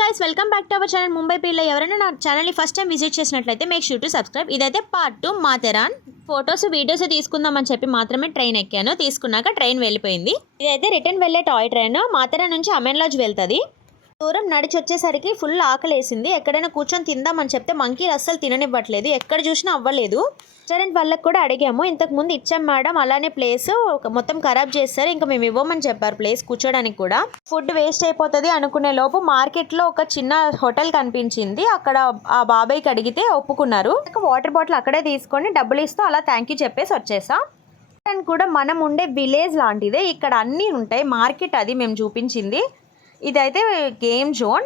Guys welcome back to our channel Mumbai పిల్ల ఎవరైనా నా ఛానల్ని ఫస్ట్ టైం విజిట్ చేసినట్లయితే మేక్ షూర్ టు సబ్స్క్రైబ్ ఇదైతే part two Matheran photos videos తీసుకుందామని చెప్పి మాత్రమే ట్రైన్ ఎక్కాను. తీసుకున్నాక ట్రైన్ వెళ్ళిపోయింది. ఇదైతే రిటర్న్ వెళ్ళే టాయ్ ట్రైన్ మాథెరాన్ నుంచి అమెన్ లాజ్ వెళ్తుంది. దూరం నడిచి వచ్చేసరికి ఫుల్ ఆకలేసింది. ఎక్కడైనా కూర్చొని తిందామని చెప్తే మంకీలు అస్సలు తిననివ్వట్లేదు. ఎక్కడ చూసినా అవ్వలేదు. రెస్టారెంట్ వాళ్ళకి కూడా అడిగాము. ఇంతకు ముందు ఇచ్చాం మేడం. అలానే ప్లేస్ మొత్తం ఖరాబ్ చేస్తారు ఇంకా మేము ఇవ్వమని చెప్పారు ప్లేస్ కూర్చోడానికి కూడా. ఫుడ్ వేస్ట్ అయిపోతుంది అనుకునే లోపు మార్కెట్లో ఒక చిన్న హోటల్ కనిపించింది. అక్కడ ఆ బాబాయ్కి అడిగితే ఒప్పుకున్నారు. వాటర్ బాటిల్ అక్కడే తీసుకొని డబ్బులు ఇస్తూ అలా థ్యాంక్ యూ చెప్పేసి వచ్చేసా. అండ్ కూడా మనం ఉండే విలేజ్ లాంటిదే. ఇక్కడ అన్నీ ఉంటాయి. మార్కెట్ అది మేము చూపించింది. ఇదైతే గేమ్ జోన్.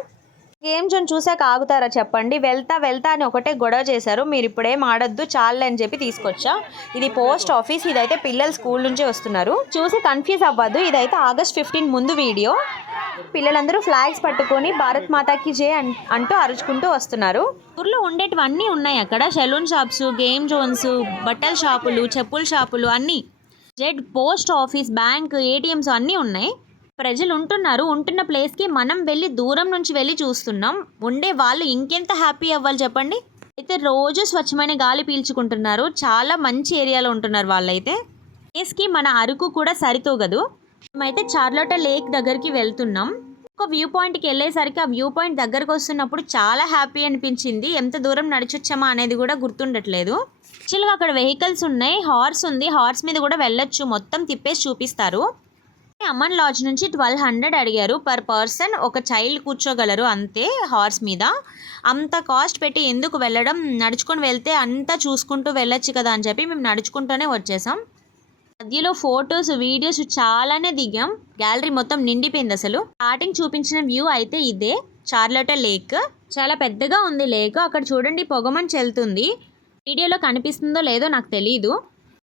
గేమ్ జోన్ చూసాక ఆగుతారా చెప్పండి. వెళ్తా వెళ్తా అని ఒకటే గొడవ చేశారు. మీరు ఇప్పుడేం ఆడొద్దు చాలు అని చెప్పి తీసుకొచ్చా. ఇది పోస్ట్ ఆఫీస్ ఇదైతే పిల్లలు స్కూల్ నుంచి వస్తున్నారు. చూసి కన్ఫ్యూజ్ అవ్వద్దు. ఇదైతే ఆగస్ట్ ఫిఫ్టీన్ ముందు వీడియో. పిల్లలందరూ ఫ్లాగ్స్ పట్టుకొని భారత్ మాతాకి జే అన్- అంటూ అరుచుకుంటూ వస్తున్నారు. ఊర్లో ఉండేటివన్నీ ఉన్నాయి అక్కడ. సెలూన్ షాప్స్ గేమ్ జోన్స్ బట్టల షాపులు చెప్పుల షాపులు అన్నీ. Z post office bank ATMs అన్నీ ఉన్నాయి. ప్రజలు ఉంటున్నారు ఉంటున్న ప్లేస్కి మనం వెళ్ళి దూరం నుంచి వెళ్ళి చూస్తున్నాం. ఉండే వాళ్ళు ఇంకెంత హ్యాపీ అవ్వాలి చెప్పండి? అయితే రోజు స్వచ్ఛమైన గాలి పీల్చుకుంటున్నారు. చాలా మంచి ఏరియాలో ఉంటున్నారు వాళ్ళైతే. ప్లేస్కి మన అరకు కూడా సరితూగదు. మేమైతే చార్లోటా లేక్ దగ్గరికి వెళ్తున్నాం. ఒక వ్యూ పాయింట్కి వెళ్ళేసరికి ఆ వ్యూ పాయింట్ దగ్గరకు వస్తున్నప్పుడు చాలా హ్యాపీ అనిపించింది. ఎంత దూరం నడిచొచ్చామా అనేది కూడా గుర్తుండట్లేదు. యాక్చువల్గా అక్కడ వెహికల్స్ ఉన్నాయి హార్స్ ఉంది. హార్స్ మీద కూడా వెళ్ళొచ్చు. మొత్తం తిప్పేసి చూపిస్తారు. అమన్ లాడ్జ్ నుంచి ట్వెల్వ్ హండ్రెడ్ అడిగారు. పర్ పర్సన్ ఒక చైల్డ్ కూర్చోగలరు అంతే హార్స్ మీద. అంత కాస్ట్ పెట్టి ఎందుకు వెళ్ళడం? నడుచుకొని వెళ్తే అంతా చూసుకుంటూ వెళ్ళొచ్చు కదా అని చెప్పి మేము నడుచుకుంటూనే వచ్చేసాం. మధ్యలో ఫొటోస్ వీడియోస్ చాలానే దిగాం. గ్యాలరీ మొత్తం నిండిపోయింది అసలు. స్టార్టింగ్ చూపించిన వ్యూ అయితే ఇదే. Charlotte lake. చాలా పెద్దగా ఉంది లేక్. అక్కడ చూడండి పొగమని చెల్తుంది వీడియోలో కనిపిస్తుందో లేదో నాకు తెలియదు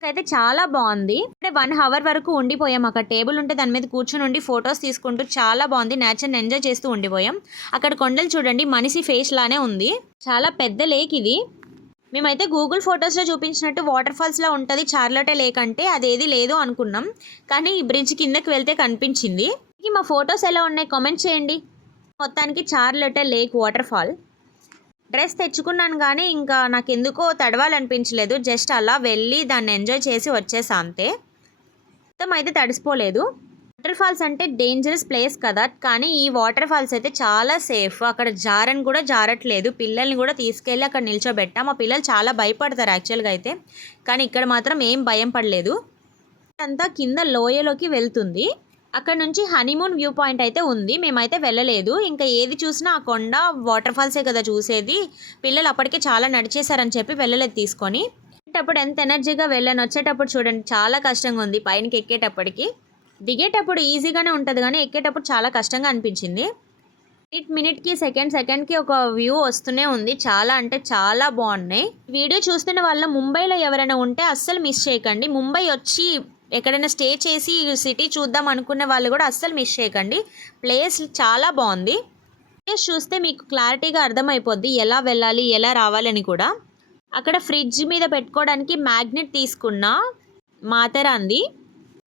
అయితే చాలా బాగుంది. అంటే వన్ అవర్ వరకు ఉండిపోయాం. అక్కడ టేబుల్ ఉంటే దాని మీద కూర్చొని ఉండి ఫొటోస్ తీసుకుంటూ చాలా బాగుంది. నేచర్ని ఎంజాయ్ చేస్తూ ఉండిపోయాం. అక్కడ కొండలు చూడండి. మనిషి ఫేస్ లానే ఉంది. చాలా పెద్ద లేక్ ఇది. మేమైతే గూగుల్ ఫొటోస్లో చూపించినట్టు వాటర్ ఫాల్స్లో ఉంటుంది. చార్లటే లేక్ అంటే అదేది లేదు అనుకున్నాం. కానీ ఈ బ్రిడ్జ్ కిందకి వెళ్తే కనిపించింది. మా ఫొటోస్ ఎలా ఉన్నాయి? కామెంట్ చేయండి. మొత్తానికి Charlotte lake waterfall dress తెచ్చుకున్నాను కానీ ఇంకా నాకు ఎందుకో తడవాలనిపించలేదు. జస్ట్ అలా వెళ్ళి దాన్ని ఎంజాయ్ చేసి వచ్చేసా అంతే. మొత్తం అయితే తడిసిపోలేదు. వాటర్ ఫాల్స్ అంటే డేంజరస్ ప్లేస్ కదా. కానీ ఈ వాటర్ ఫాల్స్ అయితే చాలా సేఫ్ అక్కడ జారని కూడా జారట్లేదు. పిల్లల్ని కూడా తీసుకెళ్ళి అక్కడ నిల్చోబెట్టాం. మా పిల్లలు చాలా భయపడతారు యాక్చువల్గా అయితే. కానీ ఇక్కడ మాత్రం ఏం భయం పడలేదు. అంతా కింద లోయలోకి వెళ్తుంది. అక్కడ నుంచి హనీమూన్ వ్యూ పాయింట్ అయితే ఉంది. మేమైతే వెళ్ళలేదు. ఇంకా ఏది చూసినా ఆ కొండ వాటర్ ఫాల్సే కదా చూసేది. పిల్లలు అప్పటికే చాలా నడిచేశారని చెప్పి వెళ్ళలేదు తీసుకొని. వచ్చేటప్పుడు ఎంత ఎనర్జీగా వెళ్ళాను. వచ్చేటప్పుడు చూడండి చాలా కష్టంగా ఉంది. పైనకి ఎక్కేటప్పటికి. దిగేటప్పుడు ఈజీగానే ఉంటుంది కానీ ఎక్కేటప్పుడు చాలా కష్టంగా అనిపించింది. మినిట్ మినిట్కి సెకండ్ సెకండ్కి ఒక వ్యూ వస్తూనే ఉంది. చాలా అంటే చాలా బాగున్నాయి. వీడియో చూస్తున్న వాళ్ళ ముంబైలో ఎవరైనా ఉంటే అస్సలు మిస్ చేయకండి. ముంబై వచ్చి ఎక్కడైనా స్టే చేసి సిటీ చూద్దాం అనుకునే వాళ్ళు కూడా అస్సలు మిస్ చేయకండి. ప్లేస్ చాలా బాగుంది. ప్లేస్ చూస్తే మీకు క్లారిటీగా అర్థమైపోద్ది ఎలా వెళ్ళాలి ఎలా రావాలని కూడా. అక్కడ ఫ్రిడ్జ్ మీద పెట్టుకోవడానికి మ్యాగ్నెట్ తీసుకున్నా మాతరాంది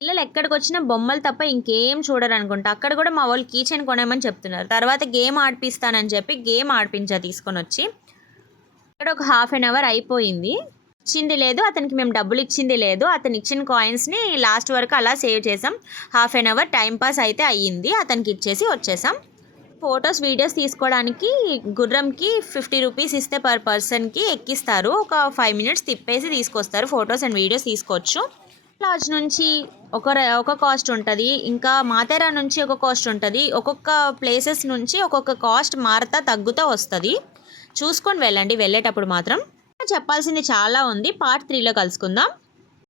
పిల్లలు ఎక్కడికి వచ్చినా బొమ్మలు తప్ప ఇంకేం చూడరు అనుకుంటా. అక్కడ కూడా మా వాళ్ళు కీచెన్ కొనేమని చెప్తున్నారు. తర్వాత గేమ్ ఆడిపిస్తానని చెప్పి గేమ్ ఆడిపించా తీసుకొని వచ్చి. ఇక్కడ ఒక హాఫ్ అన్ అవర్ అయిపోయింది. ఇచ్చింది లేదు అతనికి మేము డబ్బులు ఇచ్చింది లేదు. అతను ఇచ్చిన కాయిన్స్ని లాస్ట్ వరకు అలా సేవ్ చేసాం. Half an hour time pass అయితే అయ్యింది. అతనికి ఇచ్చేసి వచ్చేసాం. ఫొటోస్ వీడియోస్ తీసుకోవడానికి గుర్రంకి ఫిఫ్టీ రూపీస్ ఇస్తే పర్ పర్సన్కి ఎక్కిస్తారు. ఒక ఫైవ్ మినిట్స్ తిప్పేసి తీసుకొస్తారు. ఫొటోస్ అండ్ వీడియోస్ తీసుకోవచ్చు. లాడ్జ్ నుంచి ఒక ఒక కాస్ట్ ఉంటుంది. ఇంకా మాతేరా నుంచి ఒక కాస్ట్ ఉంటుంది. ఒక్కొక్క ప్లేసెస్ నుంచి ఒక్కొక్క కాస్ట్ మారుతా తగ్గుతూ వస్తుంది. చూసుకొని వెళ్ళండి. వెళ్ళేటప్పుడు మాత్రం చెప్పాల్సింది చాలా ఉంది. పార్ట్ త్రీలో కలుసుకుందాం.